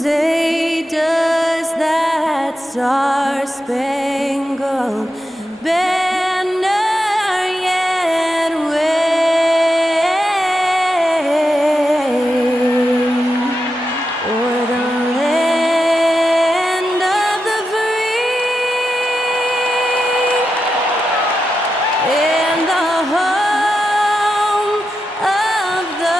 say, does that star-spangled banner yet wave o'er the land of the free and the home of the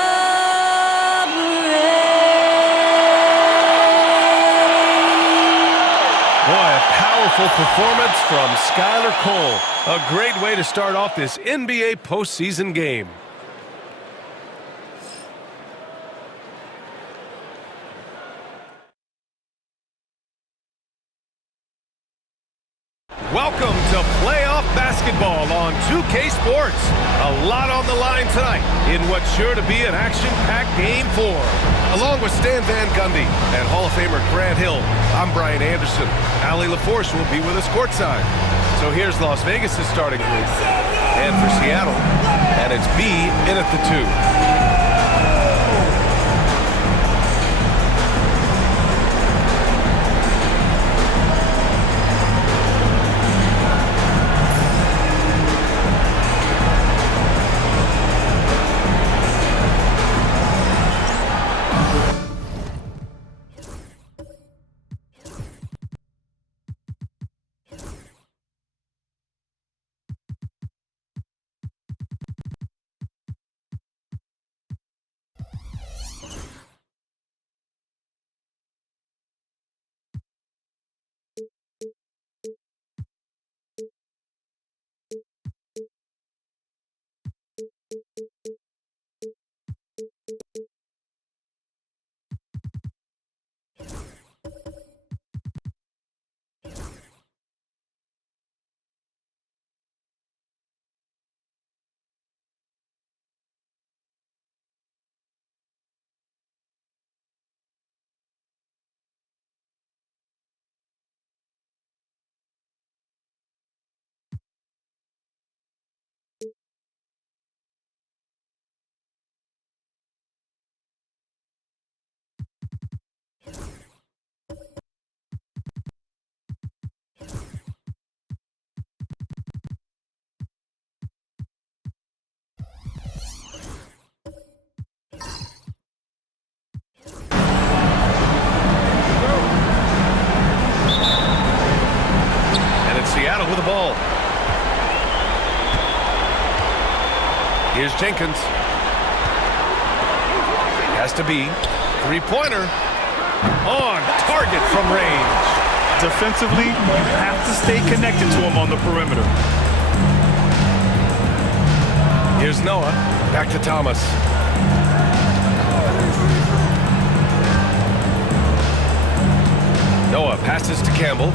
Powerful performance from Skylar Cole. A great way to start off this NBA postseason game. Welcome to playoff basketball on 2K Sports. A lot on the line tonight in what's sure to be an action-packed Game 4. Along with Stan Van Gundy and Hall of Famer Grant Hill, I'm Brian Anderson. Allie LaForce will be with us courtside. So here's Las Vegas' starting group. And for Seattle, and it's B in at the 2. Seattle with the ball. Here's Jenkins. Has to be. Three-pointer. On target from range. Defensively, you have to stay connected to him on the perimeter. Here's Noah. Back to Thomas. Noah passes to Campbell.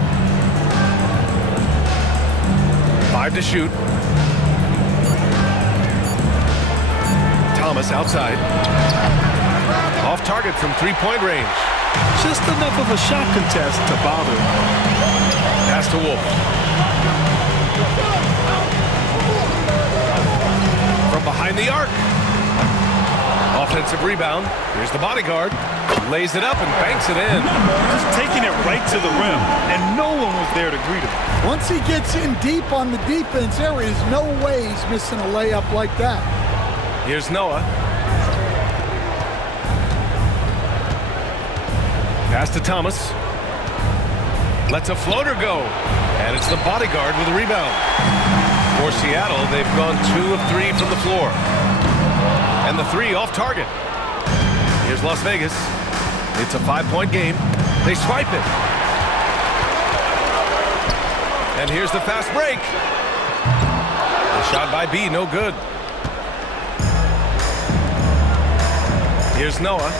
5 to shoot. Thomas outside. Off target from three-point range. Just enough of a shot contest to bother. Pass to Wolf. From behind the arc. Offensive rebound. Here's the bodyguard. Lays it up and banks it in. Just taking it right to the rim, and no one was there to greet him. Once he gets in deep on the defense, there is no way he's missing a layup like that. Here's Noah. Pass to Thomas. Lets a floater go. And it's the bodyguard with a rebound. For Seattle, they've gone 2 of 3 from the floor. And the 3 off target. Here's Las Vegas. It's a 5-point game. They swipe it. And here's the fast break. The shot by B, no good. Here's Noah.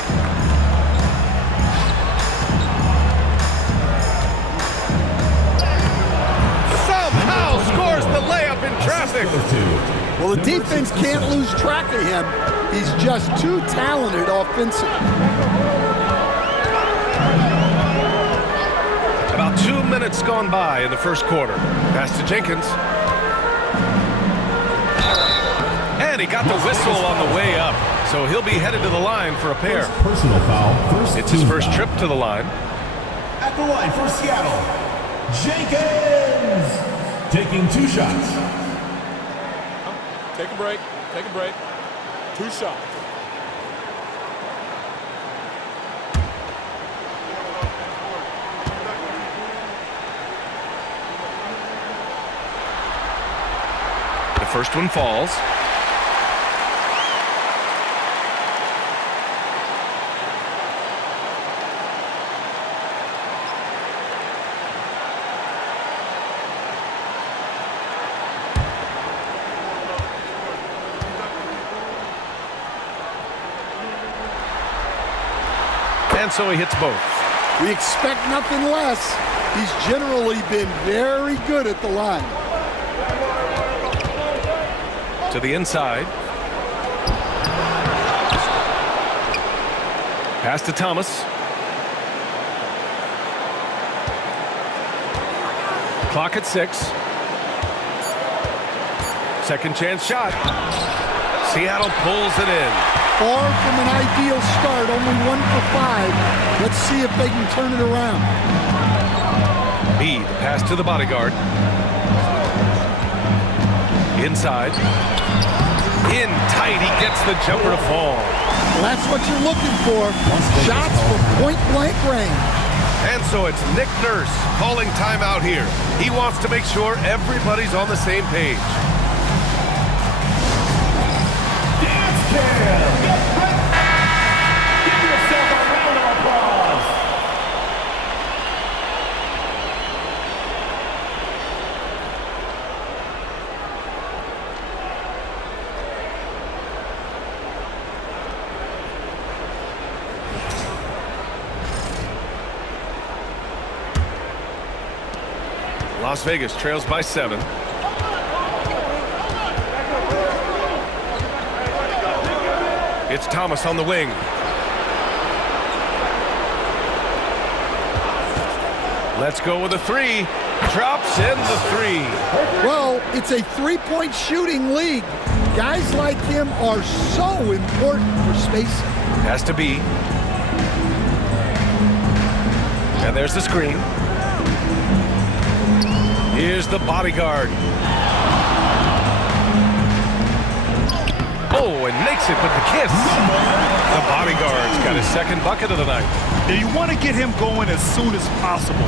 Somehow scores the layup in traffic. Well, the defense can't lose track of him. He's just too talented offensively. About 2 minutes gone by in the first quarter. Pass to Jenkins. And he got the whistle on the way up. So So he'll be headed to the line for a pair. Personal foul. It's his first trip to the line. At the line for Seattle, Jenkins taking 2 shots. Take a break. Take a break. 2 shots. The first one falls. And so he hits both. We expect nothing less. He's generally been very good at the line. To the inside. Pass to Thomas. Clock at 6. Second chance shot. Seattle pulls it in. Far from an ideal start, only 1 for 5. Let's see if they can turn it around. B, the pass to the bodyguard. Inside. In tight, he gets the jumper to fall. Well, that's what you're looking for. Shots from point-blank range. And so it's Nick Nurse calling timeout here. He wants to make sure everybody's on the same page. Give yourself a round of applause. Las Vegas trails by 7. It's Thomas on the wing. Let's go with a 3. Drops in the 3. Well, it's a three-point shooting league. Guys like him are so important for spacing. Has to be. And there's the screen. Here's the bodyguard. Oh, and makes it with the kiss. The bodyguard's got his second bucket of the night. Yeah, you want to get him going as soon as possible.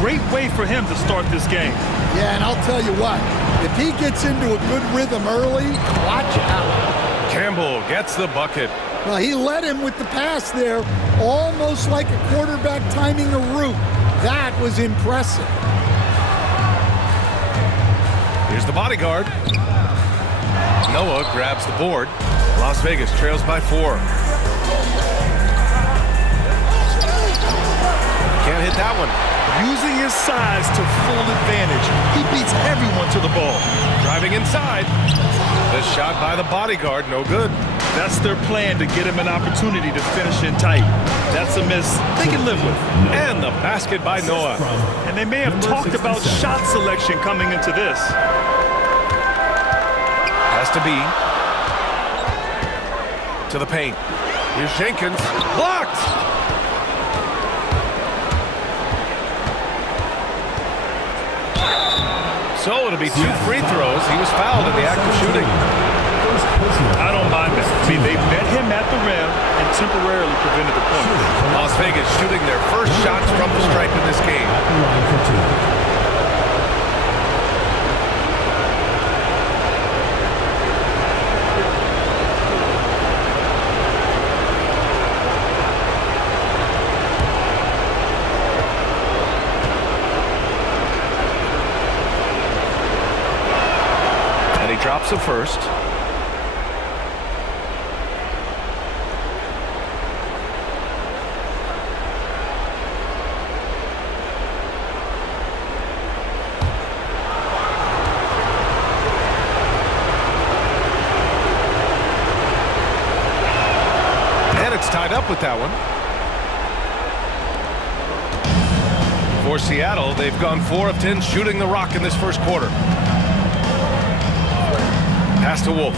Great way for him to start this game. Yeah, and I'll tell you what, if he gets into a good rhythm early, watch out. Campbell gets the bucket. Well, he led him with the pass there, almost like a quarterback timing a route. That was impressive. Here's the bodyguard. Noah grabs the board. Las Vegas trails by 4. Can't hit that one. Using his size to full advantage. He beats everyone to the ball. Driving inside. The shot by the bodyguard, no good. That's their plan, to get him an opportunity to finish in tight. That's a miss they can live with. And the basket by Noah. And they may have talked about shot selection coming into this. Has to be. To the paint. Here's Jenkins. Blocked! So it'll be 2 free throws. He was fouled in the act of shooting. I don't mind that. I mean, they met him at the rim and temporarily prevented the point. Las Vegas shooting their first shots from the stripe in this game. And he drops a first. Tied up with that one. For Seattle, they've gone 4 of 10 shooting the rock in this first quarter. Pass to Wolf.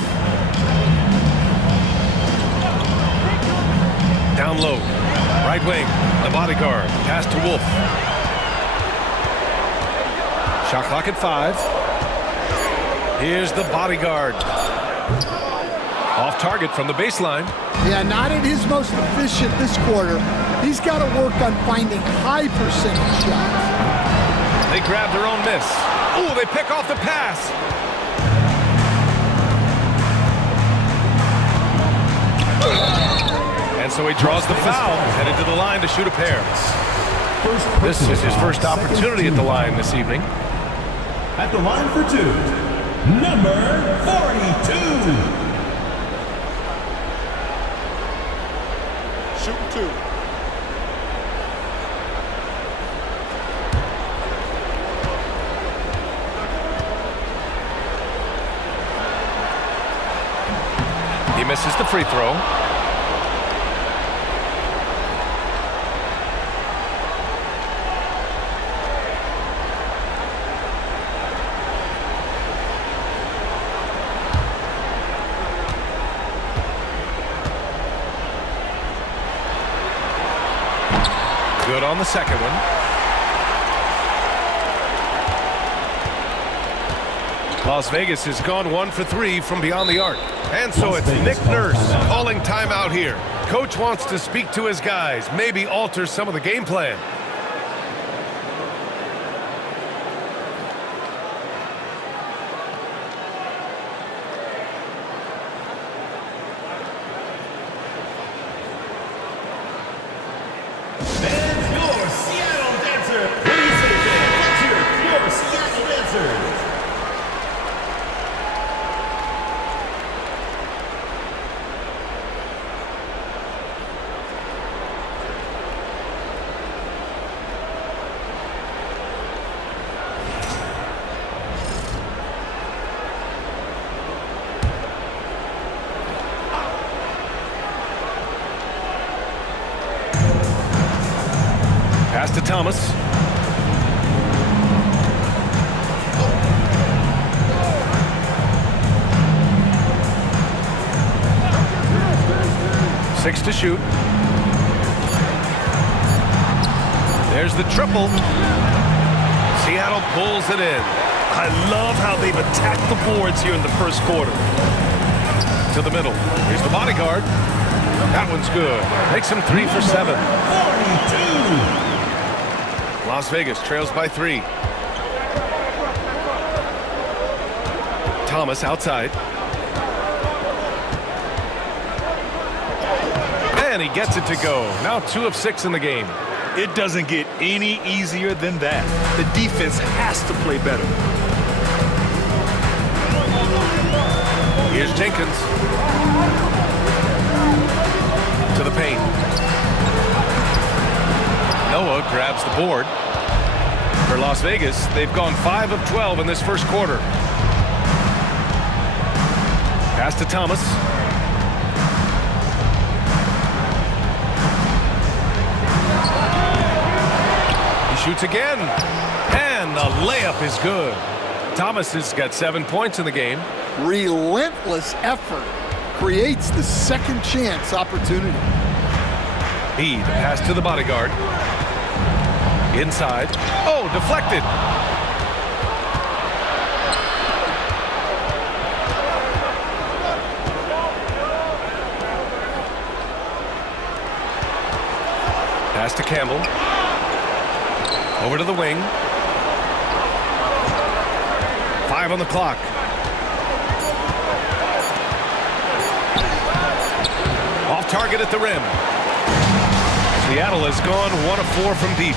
Down low. Right wing. The bodyguard. Pass to Wolf. Shot clock at 5. Here's the bodyguard. Off target from the baseline. Yeah, not at his most efficient this quarter. He's got to work on finding high percentage shots. They grab their own miss. Ooh, they pick off the pass. And so he draws the foul, headed to the line to shoot a pair. This is his first opportunity at the line this evening. At the line for 2, number 42. Shooting 2. He misses the free throw. Good on the second one. Las Vegas has gone 1 for 3 from beyond the arc. And so it's Nick Nurse calling timeout here. Coach wants to speak to his guys, maybe alter some of the game plan. And your Seattle dancer. What do you say, fans? Let's hear your Seattle dancers. Pass to Thomas. Six to shoot. There's the triple. Seattle pulls it in. I love how they've attacked the boards here in the first quarter. To the middle. Here's the bodyguard. That one's good. Makes him 3 for 7. 42. Las Vegas trails by 3. Thomas outside. And he gets it to go. Now 2 of 6 in the game. It doesn't get any easier than that. The defense has to play better. Here's Jenkins. To the paint. Noah grabs the board. For Las Vegas, they've gone 5 of 12 in this first quarter. Pass to Thomas. He shoots again. And the layup is good. Thomas has got 7 points in the game. Relentless effort creates the second chance opportunity. The pass to the bodyguard. Inside. Oh, deflected. Pass to Campbell. Over to the wing. 5 on the clock. Off target at the rim. Seattle has gone 1 of 4 from deep.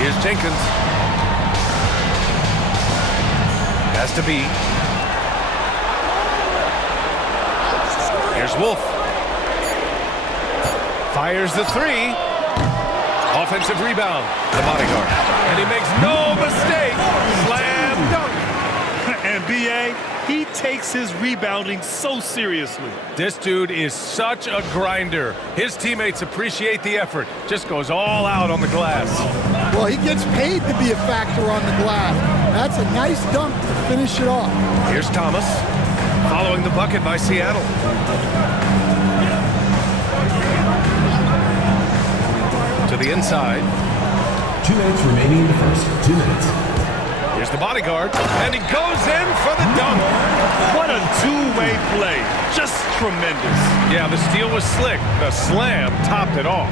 Here's Jenkins. Has to be. Here's Wolf. Fires the 3. Offensive rebound. The bodyguard. And he makes no mistake. Slam dunk. And B.A., he takes his rebounding so seriously. This dude is such a grinder. His teammates appreciate the effort. Just goes all out on the glass. Well, he gets paid to be a factor on the glass. That's a nice dunk to finish it off. Here's Thomas, following the bucket by Seattle. To the inside. 2 minutes remaining in the first. 2 minutes. Here's the bodyguard, and he goes in for the dunk. What a two-way play. Just tremendous. Yeah, the steal was slick. The slam topped it off.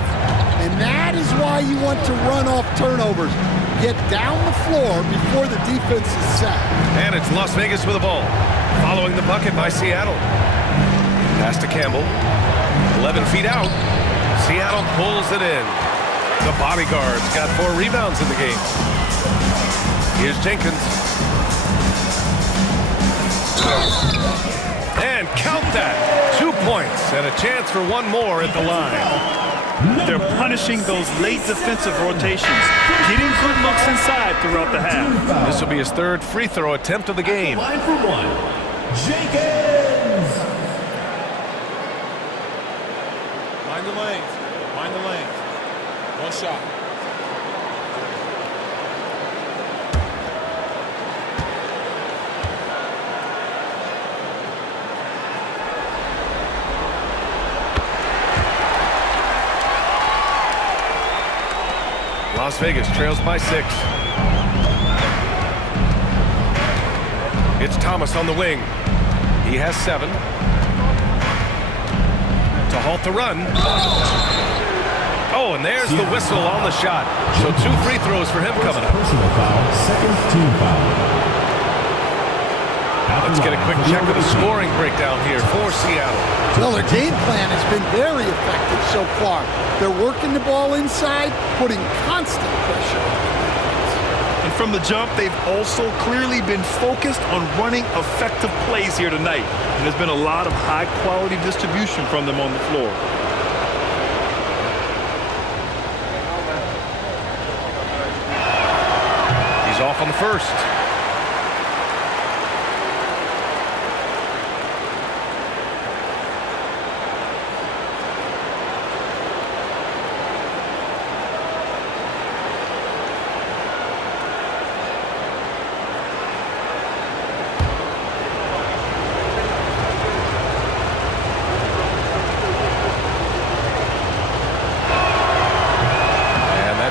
And that is why you want to run off turnovers. Get down the floor before the defense is set. And it's Las Vegas with the ball. Following the bucket by Seattle. Pass to Campbell. 11 feet out. Seattle pulls it in. The bodyguard's got 4 rebounds in the game. Here's Jenkins. And count that. 2 points and a chance for one more at the line. They're punishing those late defensive rotations, getting good looks inside throughout the half. This will be his 3rd free throw attempt of the game. Line for 1. Jenkins. Mind the lanes. Mind the lanes. One shot. Las Vegas trails by 6. It's Thomas on the wing. He has 7. To halt the run. Oh, and there's the whistle on the shot. So 2 free throws for him coming up. Personal foul. Second team foul. Let's get a quick check of the scoring breakdown here for Seattle. Well, their game plan has been very effective so far. They're working the ball inside, putting constant pressure on the defense. And from the jump, they've also clearly been focused on running effective plays here tonight. And there's been a lot of high-quality distribution from them on the floor. He's off on the first.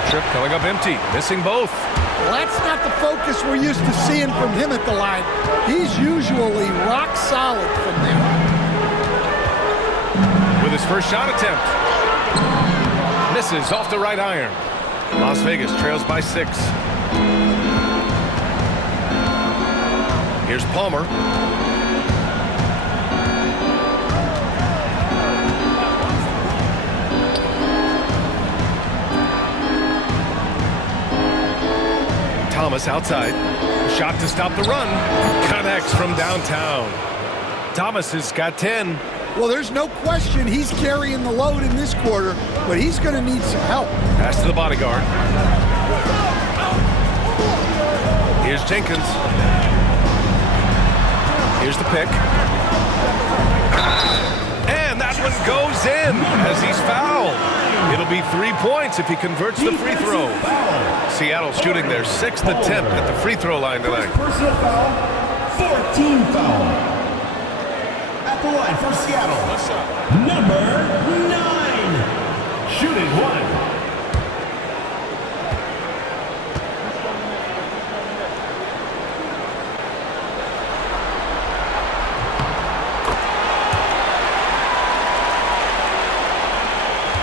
Trip coming up empty, missing both. Well, that's not the focus we're used to seeing from him at the line. He's usually rock solid from there. With his first shot attempt. Misses off the right iron. Las Vegas trails by 6. Here's Palmer. Thomas outside. Shot to stop the run. Connects from downtown. Thomas has got 10. Well, there's no question he's carrying the load in this quarter, but he's going to need some help. Pass to the bodyguard. Here's Jenkins. Here's the pick. And that one goes in as he's fouled. It'll be 3 points if he converts the free throw. Seattle shooting their 6th attempt at the free throw line tonight. Personal foul. 14 foul. At the line for Seattle. Number 9. Shooting 1.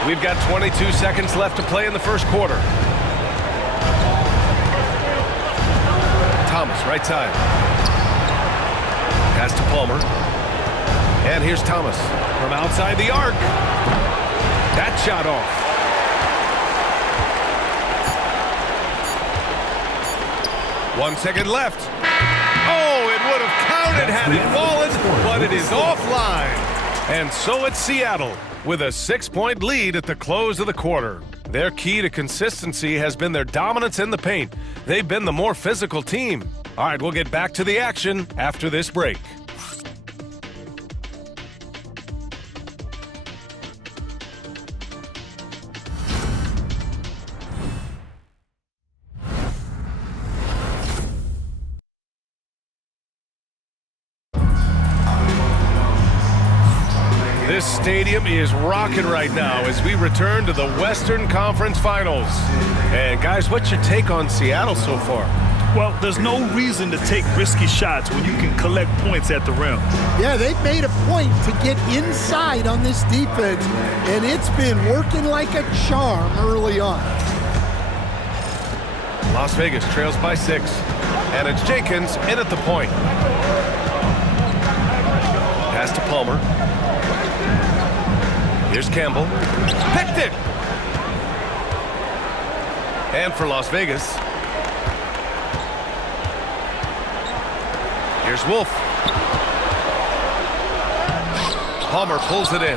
We've got 22 seconds left to play in the first quarter. Thomas, right side. Pass to Palmer. And here's Thomas from outside the arc. That shot off. One second left. Oh, it would have counted had it fallen, but it is offline. And so it's Seattle with a 6-point lead at the close of the quarter. Their key to consistency has been their dominance in the paint. They've been the more physical team. All right, we'll get back to the action after this break. This stadium is rocking right now as we return to the Western Conference Finals. And guys, what's your take on Seattle so far? Well, there's no reason to take risky shots when you can collect points at the rim. Yeah, they've made a point to get inside on this defense, and it's been working like a charm early on. Las Vegas trails by 6, and it's Jenkins in at the point. Pass to Palmer. Here's Campbell. Picked it! And for Las Vegas, here's Wolf. Palmer pulls it in.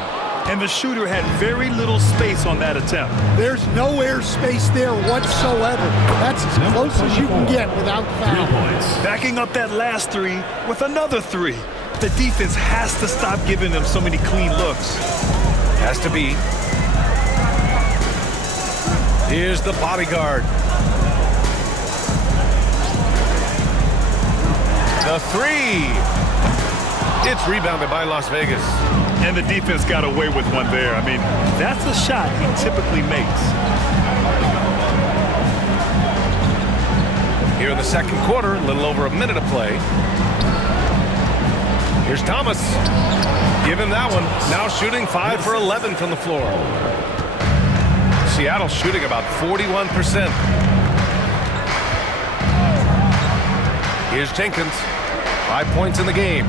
And the shooter had very little space on that attempt. There's no air space there whatsoever. That's as close as you can get without foul. Backing up that last three with another three. The defense has to stop giving them so many clean looks. Has to be. Here's the bodyguard. The three. It's rebounded by Las Vegas. And the defense got away with one there. I mean, that's a shot he typically makes. Here in the second quarter, a little over a minute of play. Here's Thomas. Give him that one. Now shooting 5 for 11 from the floor. Seattle shooting about 41%. Here's Jenkins. 5 points in the game.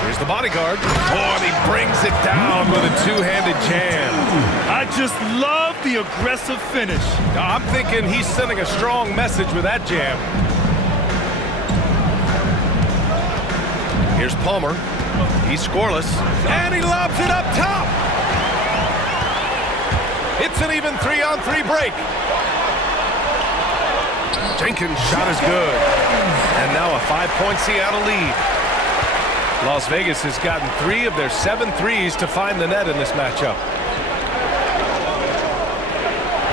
Here's the bodyguard. Oh, and he brings it down with a two-handed jam. I just love the aggressive finish. I'm thinking he's sending a strong message with that jam. Here's Palmer. He's scoreless. And he lobs it up top. It's an even 3-on-3 break. Jenkins' shot is good. And now a 5-point Seattle lead. Las Vegas has gotten 3 of their 7 threes to find the net in this matchup.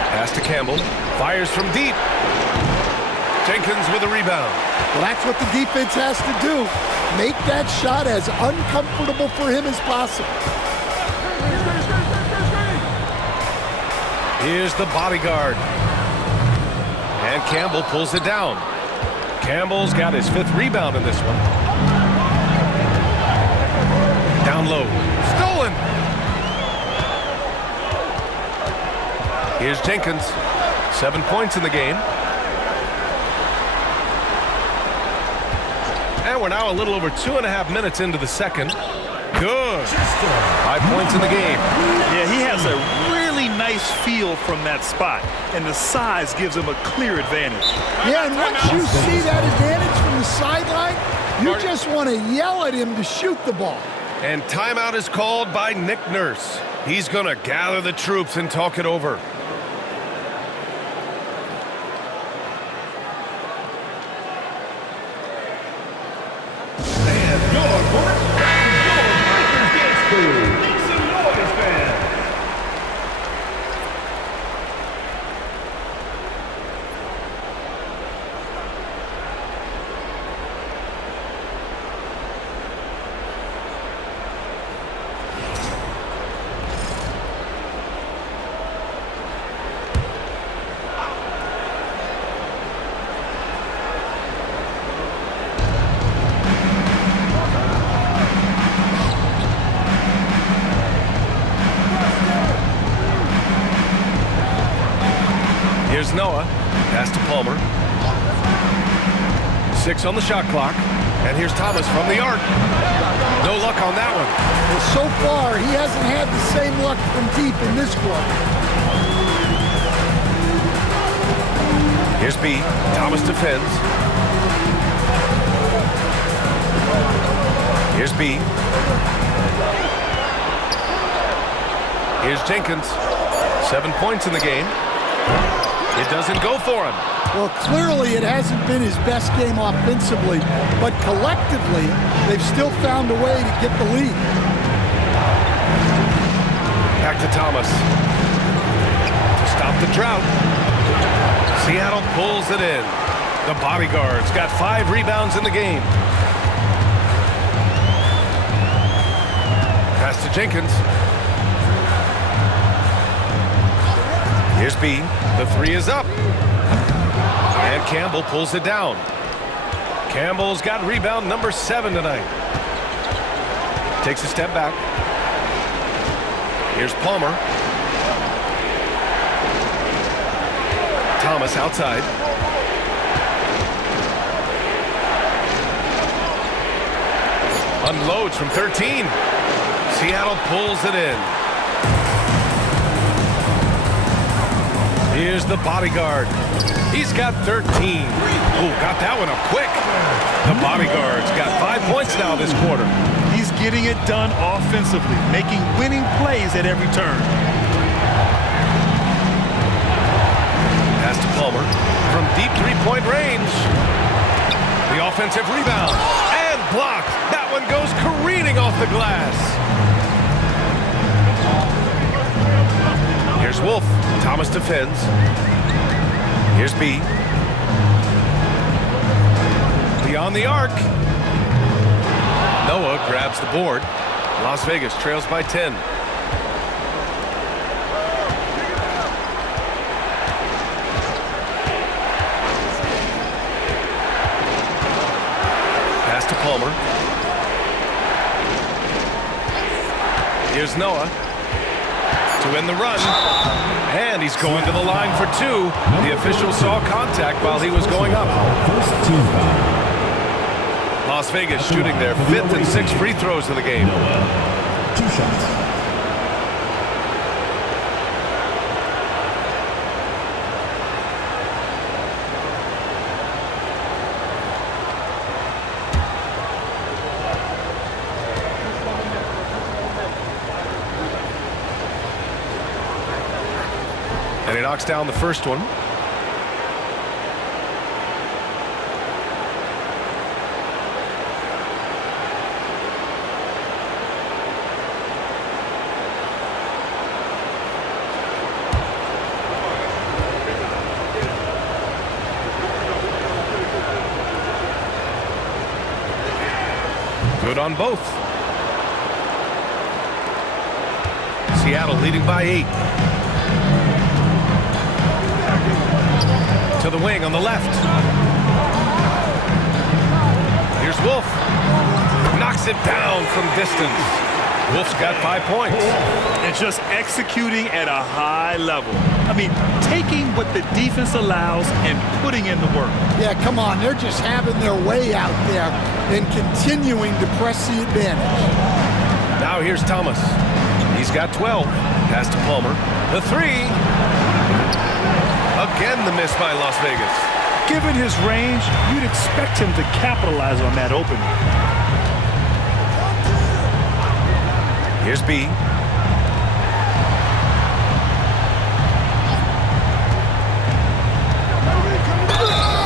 Pass to Campbell. Fires from deep. Jenkins with a rebound. Well, that's what the defense has to do. Make that shot as uncomfortable for him as possible. Here's the bodyguard. And Campbell pulls it down. Campbell's got his 5th rebound in this one. Down low. Stolen. Here's Jenkins. 7 points in the game. And we're now a little over 2.5 minutes into the second. Good. 5 points in the game. Yeah, he has a really nice feel from that spot, and the size gives him a clear advantage. Yeah, and once you see that advantage from the sideline, you just want to yell at him to shoot the ball. And timeout is called by Nick Nurse. He's going to gather the troops and talk it over. And your Make some noise, fans. Here's Noah. Pass to Palmer. 6 on the shot clock. And here's Thomas from the arc. No luck on that one. Well, so far, he hasn't had the same luck from deep in this quarter. Here's B. Thomas defends. Here's B. Here's Jenkins. 7 points in the game. It doesn't go for him. Well, clearly it hasn't been his best game offensively, but collectively, they've still found a way to get the lead. Back to Thomas. To stop the drought. Seattle pulls it in. The bodyguard's got 5 rebounds in the game. Pass to Jenkins. Here's B. The three is up. And Campbell pulls it down. Campbell's got rebound number 7 tonight. Takes a step back. Here's Palmer. Thomas outside. Unloads from 13. Seattle pulls it in. Here's the bodyguard. He's got 13. Oh, got that one up quick. The bodyguard's got 5 points now this quarter. He's getting it done offensively, making winning plays at every turn. Pass to Palmer from deep three-point range. The offensive rebound and blocked. That one goes careening off the glass. Here's Wolf. Thomas defends. Here's B. Beyond the arc. Noah grabs the board. Las Vegas trails by 10. Pass to Palmer. Here's Noah to win the run. And he's going to the line for 2. The official saw contact while he was going up. First team foul. Las Vegas shooting their 5th and 6th free throws of the game. 2 shots. And he knocks down the first one. Good on both. Seattle leading by 8. To the wing on the left. Here's Wolf. Knocks it down from distance. Wolf's got 5 points. And just executing at a high level. I mean, taking what the defense allows and putting in the work. Yeah, come on. They're just having their way out there and continuing to press the advantage. Now here's Thomas. He's got 12. Pass to Palmer. The 3. Again, the miss by Las Vegas. Given his range, you'd expect him to capitalize on that opening. Here's B.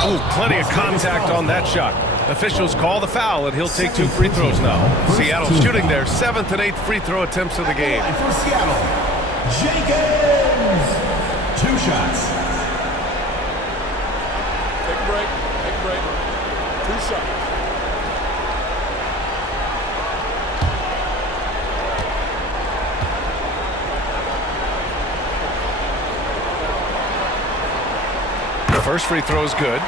Oh, plenty of contact on that shot. Officials call the foul, and he'll take 2 free throws now. Seattle shooting their 7th and 8th free throw attempts of the game. For Seattle, Jenkins. 2 shots. Take a break. Take a break. 2 shots. The first free throw is good.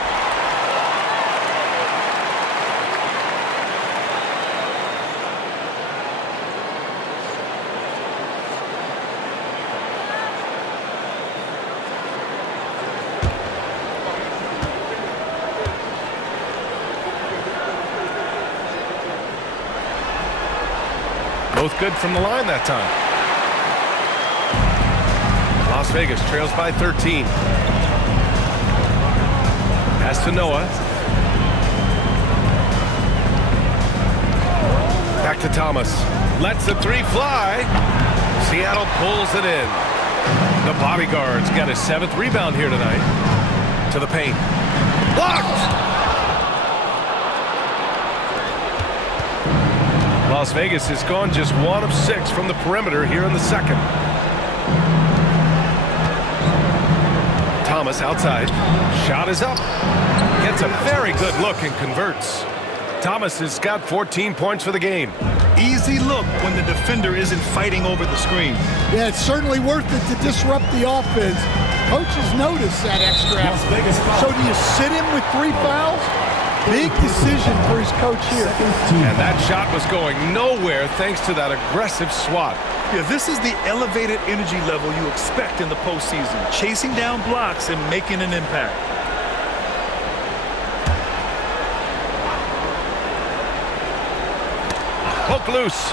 Both good from the line that time. Las Vegas trails by 13. Pass to Noah. Back to Thomas. Lets the 3 fly. Seattle pulls it in. The bodyguard's got his 7th rebound here tonight. To the paint. Blocked! Las Vegas has gone just 1 of 6 from the perimeter here in the second. Thomas outside. Shot is up. Gets a very good look and converts. Thomas has got 14 points for the game. Easy look when the defender isn't fighting over the screen. Yeah, it's certainly worth it to disrupt the offense. Coaches notice that extra effort. So do you sit him with 3 fouls? Big decision for his coach here. And that shot was going nowhere thanks to that aggressive swat. Yeah, this is the elevated energy level you expect in the postseason. Chasing down blocks and making an impact. Hook loose.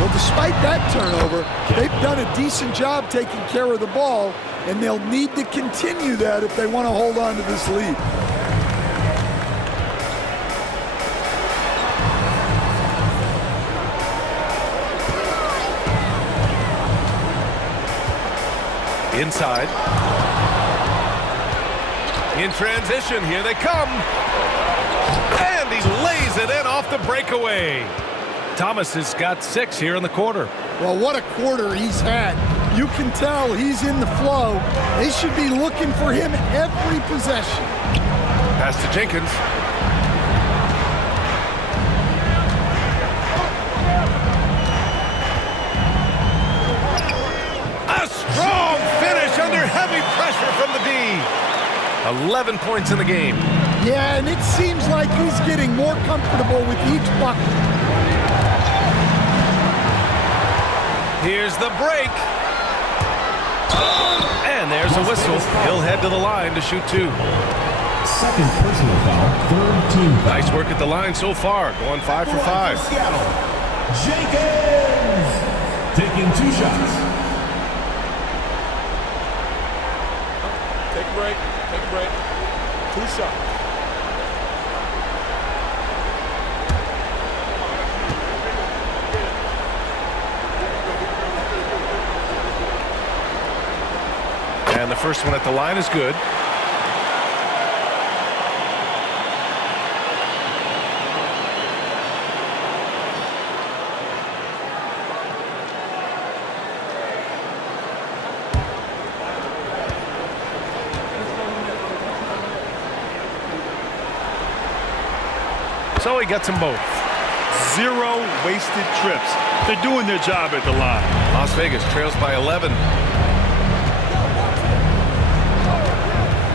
Well, despite that turnover, they've done a decent job taking care of the ball, and they'll need to continue that if they want to hold on to this lead. Inside. In transition, here they come. And he lays it in off the breakaway. Thomas has got 6 here in the quarter. Well, what a quarter he's had. You can tell he's in the flow. They should be looking for him every possession. Pass to Jenkins. A strong finish under heavy pressure from the D. 11 points in the game. Yeah, and it seems like he's getting more comfortable with each bucket. Here's the break. And there's a whistle. He'll head to the line to shoot 2. Second personal foul, third team foul. Nice work at the line so far, going 5 for 5. Seattle, Jenkins taking 2 shots. Take a break. Take a break. 2 shots. And the first one at the line is good. So he gets them both. 0 wasted trips. They're doing their job at the line. Las Vegas trails by 11.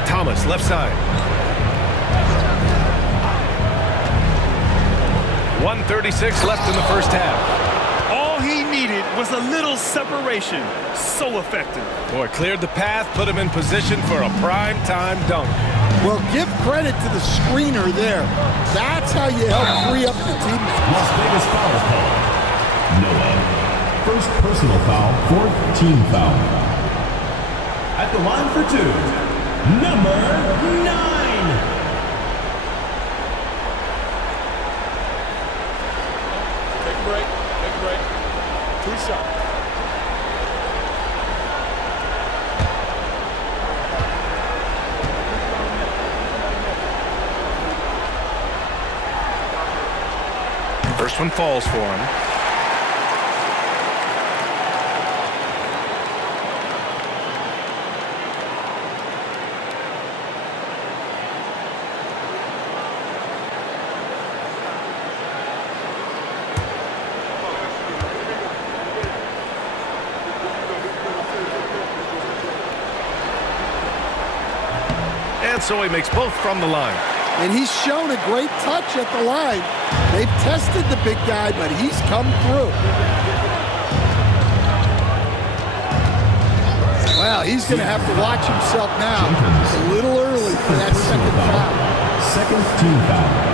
Thomas, left side. 1:36 left in the first half. All he needed was a little separation. So effective. Boy, cleared the path, put him in position for a prime-time dunk. Well, give credit to the screener there. That's how you help free up the team. Las Vegas foul call. Noah. First personal foul, fourth team foul. At the line for 2, number 9. Take a break. Take a break. 2 shots. First one falls for him. And so he makes both from the line. And he's shown a great touch at the line. They've tested the big guy, but he's come through. Well, he's going to have to watch himself now. It's a little early for that second foul. Second team foul.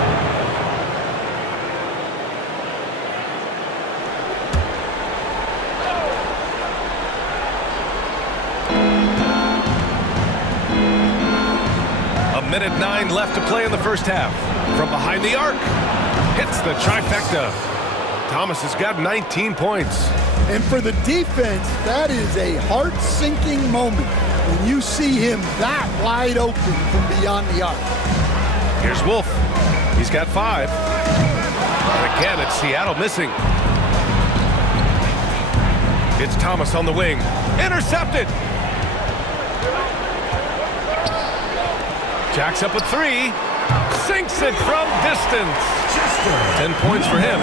Minute 9 left to play in the first half. From behind the arc, hits the trifecta. Thomas has got 19 points. And for the defense, that is a heart-sinking moment when you see him that wide open from beyond the arc. Here's Wolf. He's got 5. And again, it's Seattle missing. It's Thomas on the wing. Intercepted. Jacks up a 3. sinks it from distance. 10 points for him.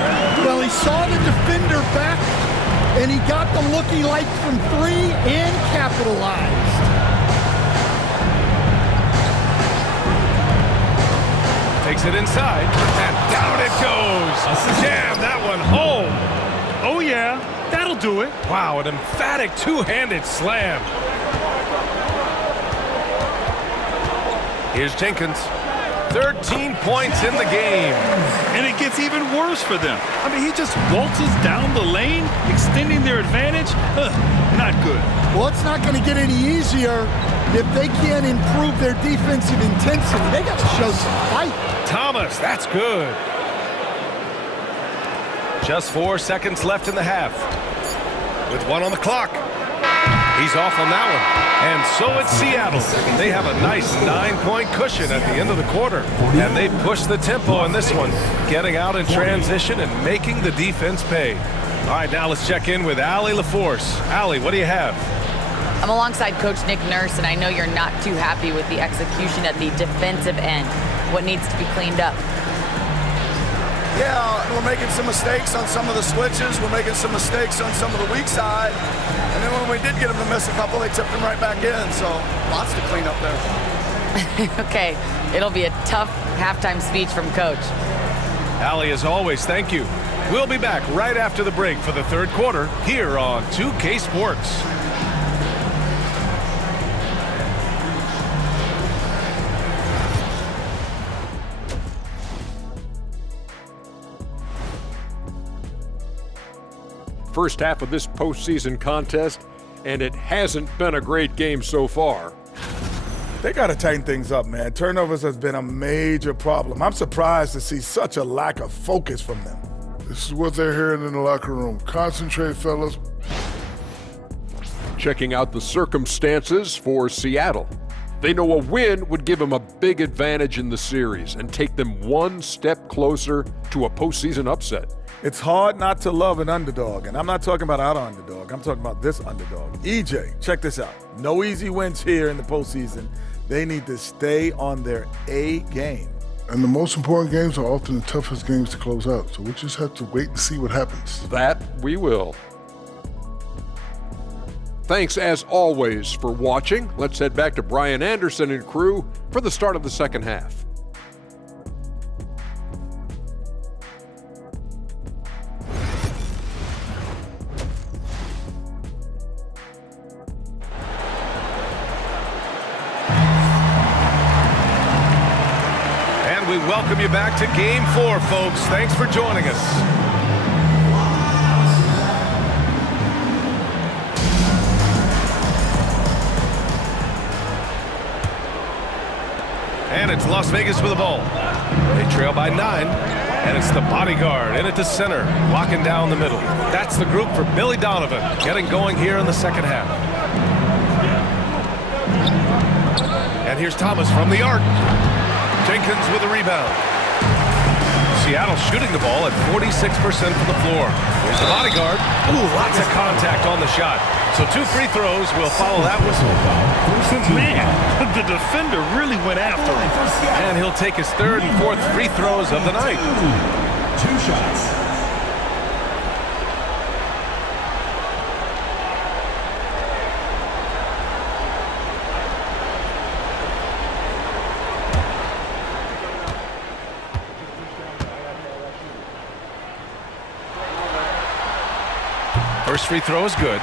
Well, he saw the defender back, and he got the look he liked from three and capitalized. Takes it inside, and down it goes. Jam that one home. Oh, yeah, that'll do it. Wow, an emphatic two-handed slam. Here's Jenkins. 13 points in the game. And it gets even worse for them. I mean, he just waltzes down the lane, extending their advantage. Not good. Well, it's not going to get any easier if they can't improve their defensive intensity. They got to show some fight. Thomas, that's good. Just 4 seconds left in the half. With 1 on the clock. He's off on that one. And so it's Seattle. They have a nice 9-point cushion at the end of the quarter. And they push the tempo in this one, getting out in transition and making the defense pay. All right, now let's check in with Allie LaForce. Allie, what do you have? I'm alongside Coach Nick Nurse, and I know you're not too happy with the execution at the defensive end. What needs to be cleaned up? Yeah, we're making some mistakes on some of the switches. We're making some mistakes on some of the weak side. And then when we did get them to miss a couple, they tipped them right back in. So lots to clean up there. Okay, it'll be a tough halftime speech from Coach. Allie, as always, thank you. We'll be back right after the break for the third quarter here on 2K Sports. First half of this postseason contest, and it hasn't been a great game so far. They got to tighten things up, man. Turnovers has been a major problem. I'm surprised to see such a lack of focus from them. This is what they're hearing in the locker room. Concentrate, fellas. Checking out the circumstances for Seattle. They know a win would give them a big advantage in the series and take them one step closer to a postseason upset. It's hard not to love an underdog, and I'm not talking about our underdog. I'm talking about this underdog. EJ, check this out. No easy wins here in the postseason. They need to stay on their A game. And the most important games are often the toughest games to close out, so we just have to wait and see what happens. That we will. Thanks, as always, for watching. Let's head back to Brian Anderson and crew for the start of the second half. We welcome you back to Game 4, folks. Thanks for joining us. And it's Las Vegas with the ball. They trail by 9, and it's the bodyguard in at the center, locking down the middle. That's the group for Billy Donovan, getting going here in the second half. And here's Thomas from the arc. Jenkins with a rebound. Seattle shooting the ball at 46% from the floor. Here's the bodyguard. Ooh, lots of contact on the shot. So 2 free throws will follow that whistle. Man, the defender really went after him. And he'll take his 3rd and 4th free throws of the night. 2 shots. First free throw is good.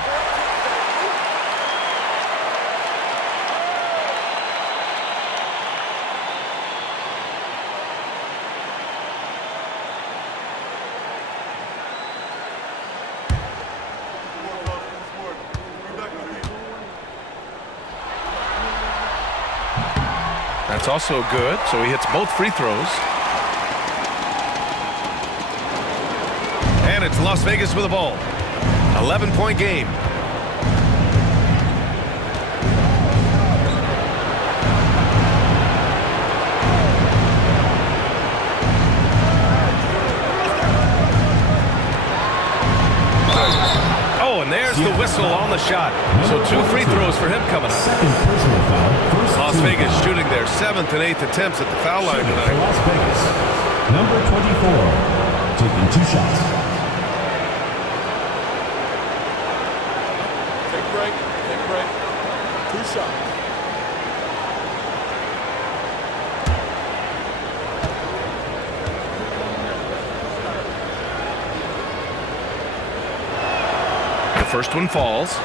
That's also good, so he hits both free throws. And it's Las Vegas with the ball. 11-point game. Oh, and there's the whistle on the shot. So 2 free throws for him coming up. Second personal foul. First Las Vegas shooting their 7th and 8th attempts at the foul line For tonight. Las Vegas, number 24, taking 2 shots. Take break. Take break. 2 shots. The first one falls.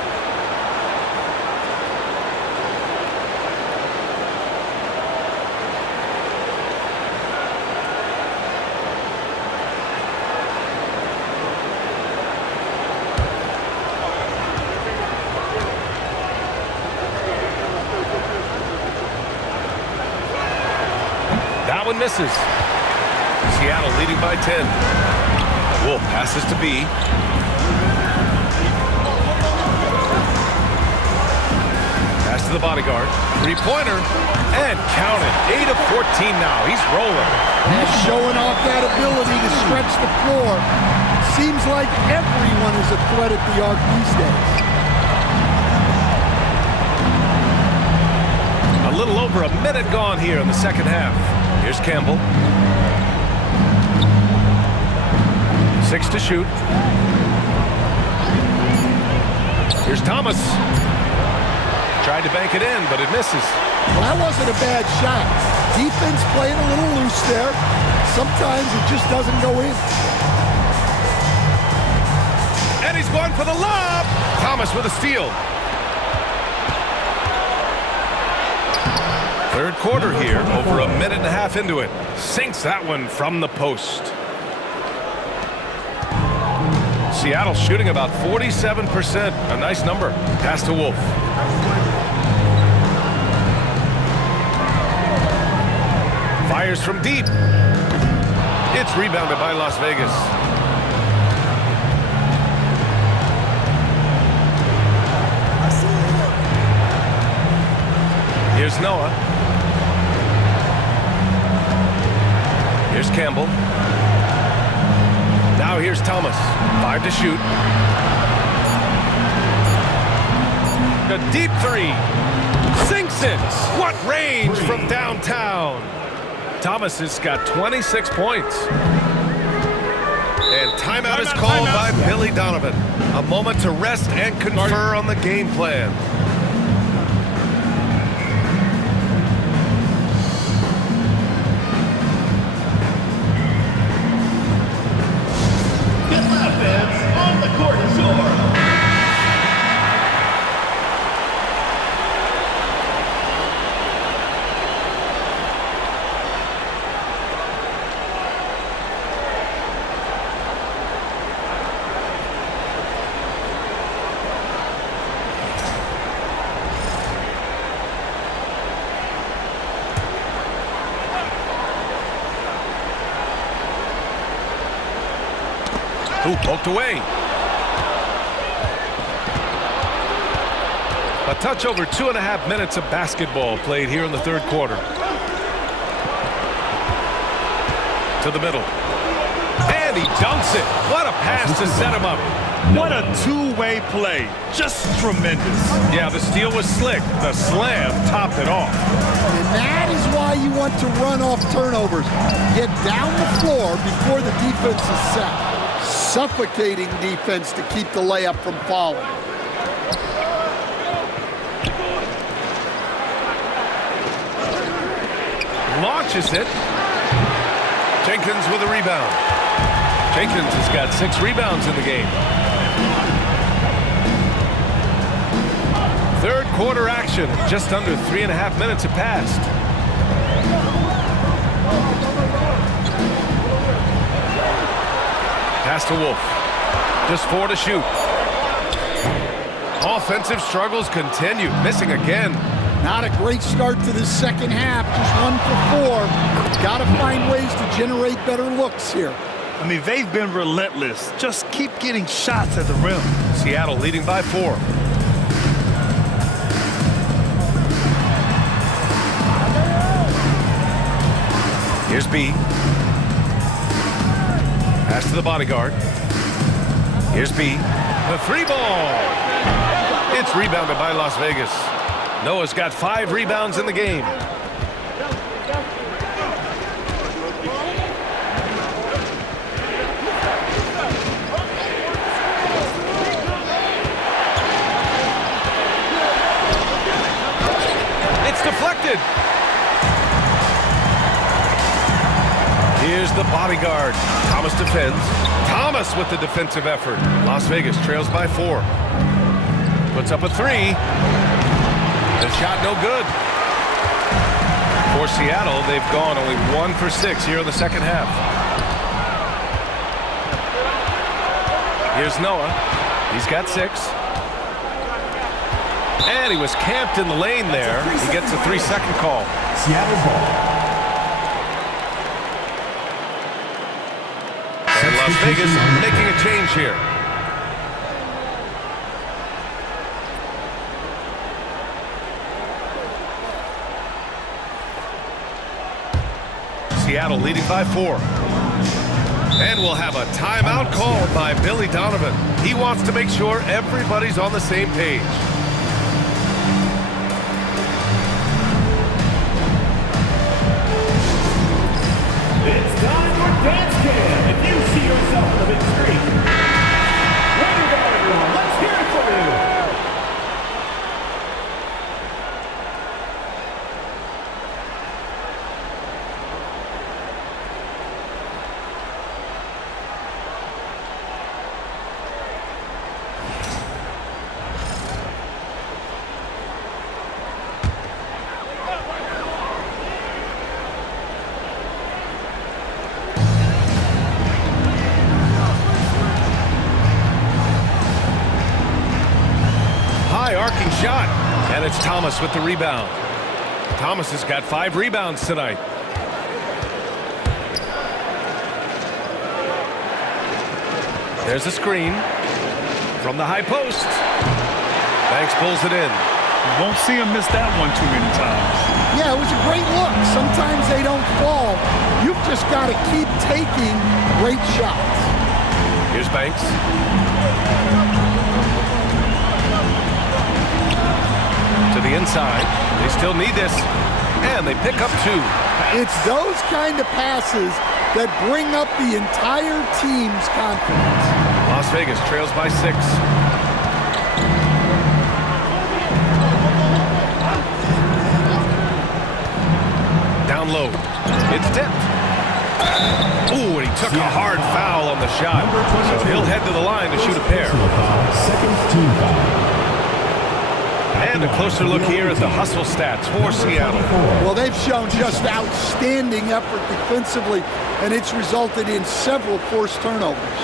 That one misses. Seattle leading by 10. Wolf passes to B. Pass to the bodyguard. 3-pointer. And count it. 8 of 14 now. He's rolling. He's showing off that ability to stretch the floor. Seems like everyone is a threat at the arc these days. A little over a minute gone here in the second half. Here's Campbell. 6 to shoot. Here's Thomas. Tried to bank it in, but it misses. Well, that wasn't a bad shot. Defense playing a little loose there. Sometimes it just doesn't go in. And he's going for the lob. Thomas with a steal. Third quarter here, over a minute and a half into it. Sinks that one from the post. Seattle shooting about 47%. A nice number. Pass to Wolf. Fires from deep. It's rebounded by Las Vegas. Here's Noah. Here's Campbell. Now here's Thomas. 5 to shoot. A deep 3. Sinks it. What range from downtown. Thomas has got 26 points. And timeout is called by Billy Donovan. A moment to rest and confer on the game plan. On the court, score. Who poked away. A touch over 2.5 minutes of basketball played here in the third quarter. To the middle. And he dunks it. What a pass to set him up. What a two-way play. Just tremendous. Yeah, the steal was slick. The slam topped it off. And that is why you want to run off turnovers. Get down the floor before the defense is set. Suffocating defense to keep the layup from falling. Launches it. Jenkins with a rebound. Jenkins has got 6 rebounds in the game. Third quarter action. Just under 3.5 minutes have passed. Pass to Wolf. Just 4 to shoot. Offensive struggles continue. Missing again. Not a great start to the second half. Just 1 for 4. Got to find ways to generate better looks here. I mean, they've been relentless. Just keep getting shots at the rim. Seattle leading by 4. Here's B. Pass to the bodyguard. Here's B. The 3 ball. It's rebounded by Las Vegas. Noah's got 5 rebounds in the game. It's deflected. Here's the bodyguard. Thomas defends. Thomas with the defensive effort. Las Vegas trails by 4. Puts up a 3. The shot no good. For Seattle, they've gone only 1 for 6 here in the second half. Here's Noah. He's got 6. And he was camped in the lane there. He gets a 3-second call. Seattle ball. And Las Vegas making a change here. Seattle leading by 4. And we'll have a timeout called by Billy Donovan. He wants to make sure everybody's on the same page. It's time for Dance Cam. If you see yourself on the big screen, way to go, everyone. Let's hear it for you. Arcing shot, and it's Thomas with the rebound. Thomas has got 5 rebounds tonight. There's a screen from the high post. Banks pulls it in. You won't see him miss that one too many times. Yeah, it was a great look. Sometimes they don't fall. You've just got to keep taking great shots. Here's Banks. To the inside. They still need this. And they pick up 2. It's those kind of passes that bring up the entire team's confidence. Las Vegas trails by 6. Down low. It's tipped. Ooh, and he took a hard foul on the shot. So he'll head to the line to shoot a pair. Second team foul. And a closer look here at the hustle stats for Seattle. Well, they've shown just outstanding effort defensively, and it's resulted in several forced turnovers.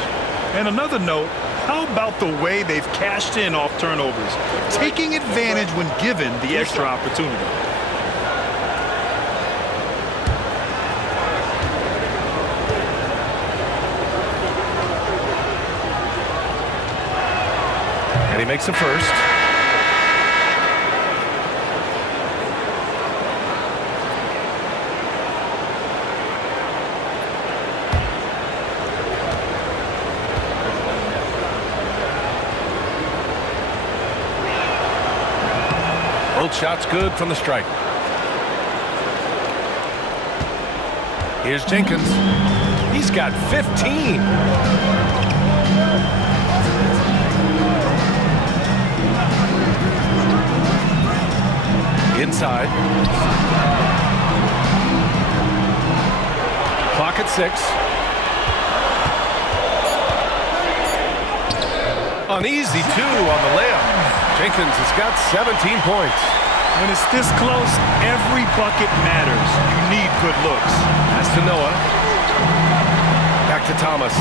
And another note, how about the way they've cashed in off turnovers, taking advantage when given the extra opportunity. And he makes a first. Both shots good from the stripe. Here's Jenkins. He's got 15. Inside. Clock at 6. An easy 2 on the layup. Jenkins has got 17 points. When it's this close, every bucket matters. You need good looks. Pass to Noah. Back to Thomas.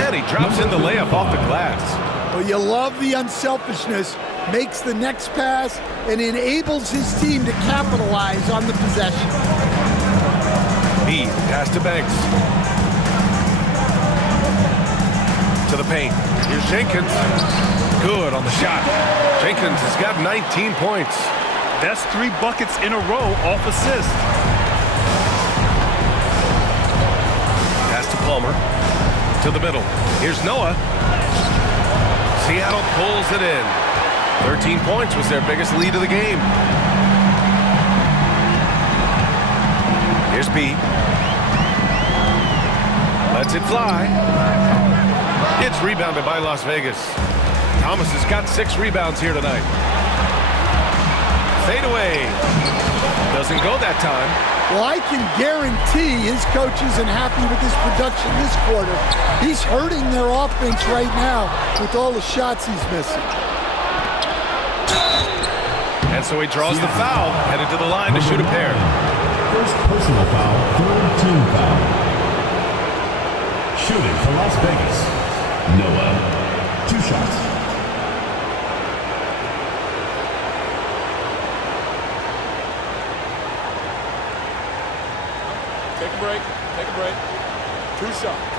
And he drops in the layup off the glass. Well, you love the unselfishness, makes the next pass, and enables his team to capitalize on the possession. Beat, pass to Banks. To the paint. Here's Jenkins. Good on the shot. Jenkins has got 19 points. That's 3 buckets in a row off assist. Pass Palmer to the middle. Here's Noah. Seattle pulls it in. 13 points was their biggest lead of the game. Here's B. Lets it fly. It's rebounded by Las Vegas. Thomas has got 6 rebounds here tonight. Fade away. Doesn't go that time. Well, I can guarantee his coach isn't happy with his production this quarter. He's hurting their offense right now with all the shots he's missing. And so he draws the foul, headed to the line to shoot a pair. First personal foul, third team foul. Shooting for Las Vegas, Noah. 2 shots. Take a break. Take a break. 2 shots.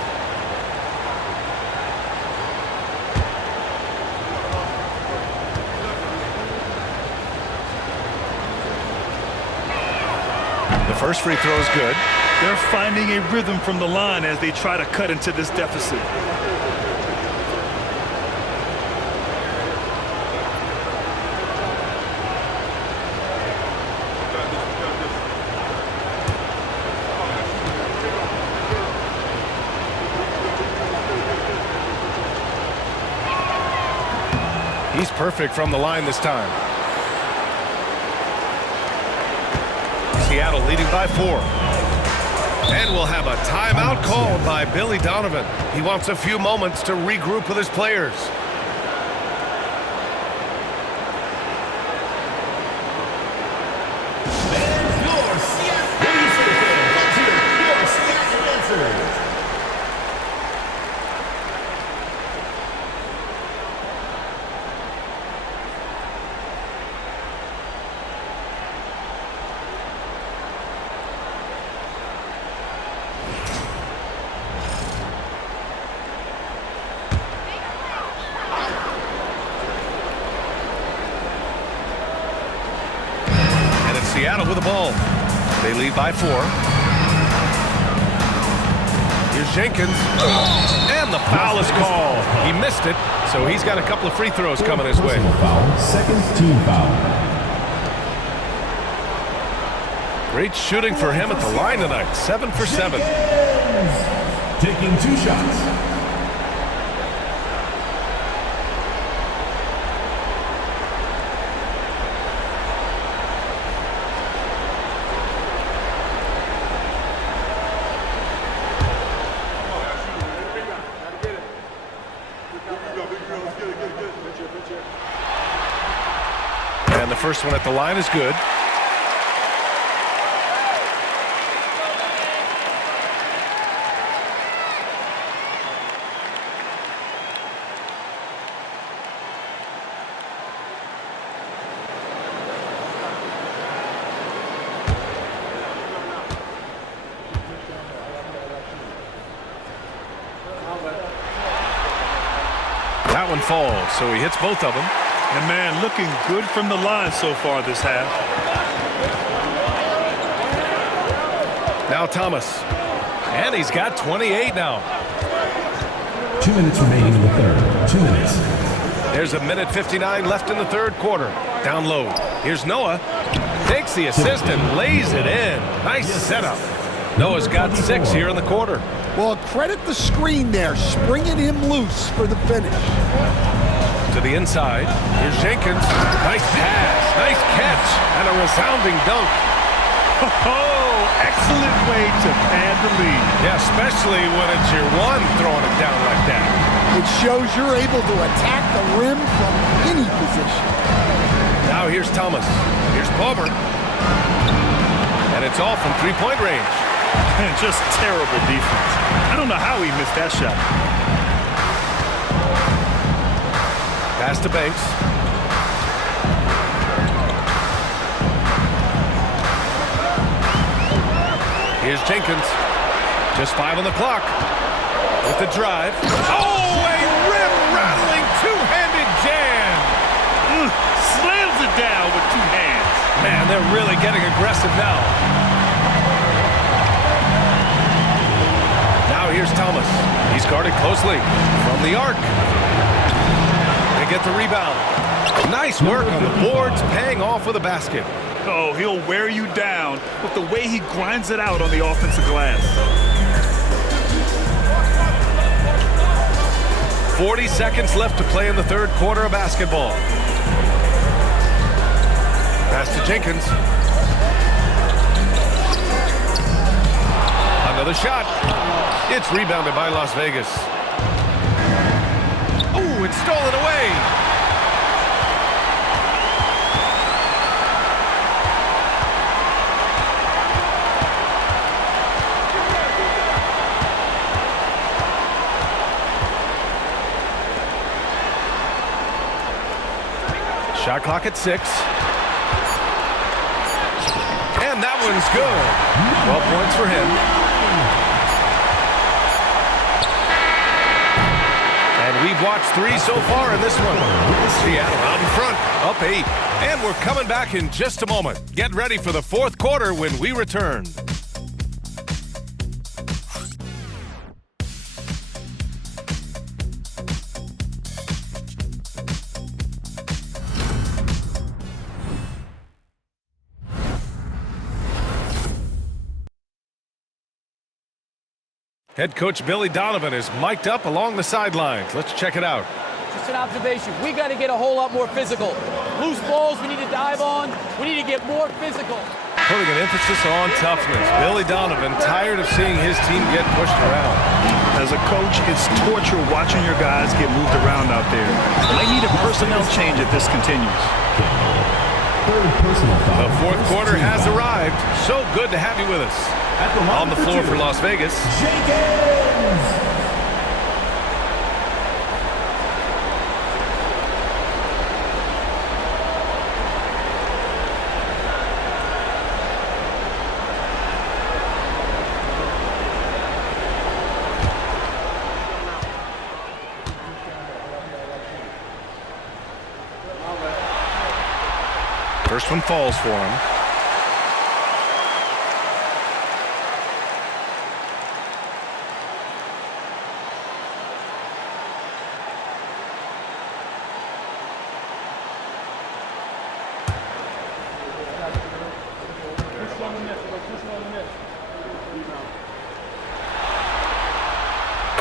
The first free throw is good. They're finding a rhythm from the line as they try to cut into this deficit. He's perfect from the line this time. Seattle leading by 4. And we'll have a timeout called by Billy Donovan. He wants a few moments to regroup with his players. Seattle with the ball. They lead by 4. Here's Jenkins. And the foul is called. He missed it, so he's got a couple of free throws coming his way. Foul, second team foul. Great shooting for him at the line tonight. 7 for 7. Taking 2 shots. And the first one at the line is good. That one falls, so he hits both of them. And man, looking good from the line so far this half. Now Thomas. And he's got 28 now. 2 minutes remaining in the third. 2 minutes. There's a minute 59 left in the third quarter. Down low. Here's Noah. Takes the assist and lays it in. Nice setup. Noah's got 6 here in the quarter. Well, credit the screen there, springing him loose for the finish. To the inside. Here's Jenkins. Nice pass. Nice catch. And a resounding dunk. Oh, excellent way to pad the lead. Yeah, especially when it's your one throwing it down like that. It shows you're able to attack the rim from any position. Now here's Thomas. Here's Palmer. And it's all from three-point range. And just terrible defense. I don't know how he missed that shot. Pass to Banks. Here's Jenkins. Just 5 on the clock. With the drive. Oh, a rim-rattling two-handed jam. Slams it down with 2 hands. Man, they're really getting aggressive now. Now here's Here's Thomas. He's guarded closely from the arc. They get the rebound. Nice work on the boards, paying off with a basket. Oh, he'll wear you down with the way he grinds it out on the offensive glass. 40 seconds left to play in the third quarter of basketball. Pass to Jenkins. Another shot. It's rebounded by Las Vegas. Oh, it's stolen away. Shot clock at 6. And that one's good. 12 points for him. And we've watched 3 so far in this one. Seattle out in front, up 8. And we're coming back in just a moment. Get ready for the fourth quarter when we return. Head coach Billy Donovan is mic'd up along the sidelines. Let's check it out. Just an observation. We got to get a whole lot more physical. Loose balls we need to dive on. We need to get more physical. Putting an emphasis on toughness. Billy Donovan tired of seeing his team get pushed around. As a coach, it's torture watching your guys get moved around out there. They need a personnel change if this continues. The fourth quarter has arrived. So good to have you with us. On the floor for Las Vegas. Jenkins. First one falls for him.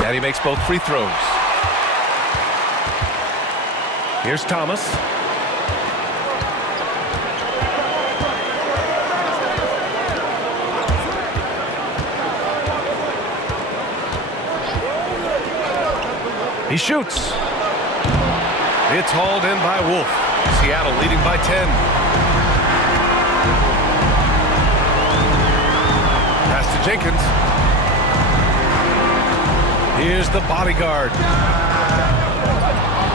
And he makes both free throws. Here's Thomas. He shoots. It's hauled in by Wolf. Seattle leading by 10. Pass to Jenkins. Here's the bodyguard.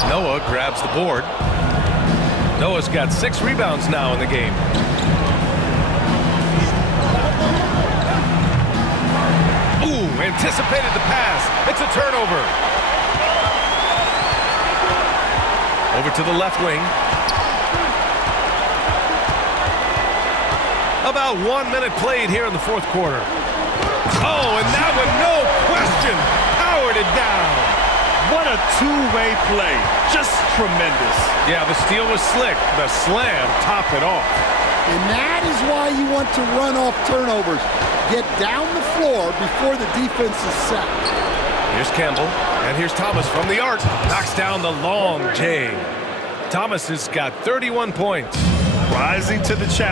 Noah grabs the board. Noah's got 6 rebounds now in the game. Ooh, anticipated the pass. It's a turnover. Over to the left wing. About 1 minute played here in the fourth quarter. Oh, and that one, no question, powered it down. What a two-way play. Just tremendous. Yeah, the steal was slick. The slam topped it off. And that is why you want to run off turnovers. Get down the floor before the defense is set. Here's Campbell, and here's Thomas from the arc. Knocks down the long J. Thomas has got 31 points. Rising to the challenge.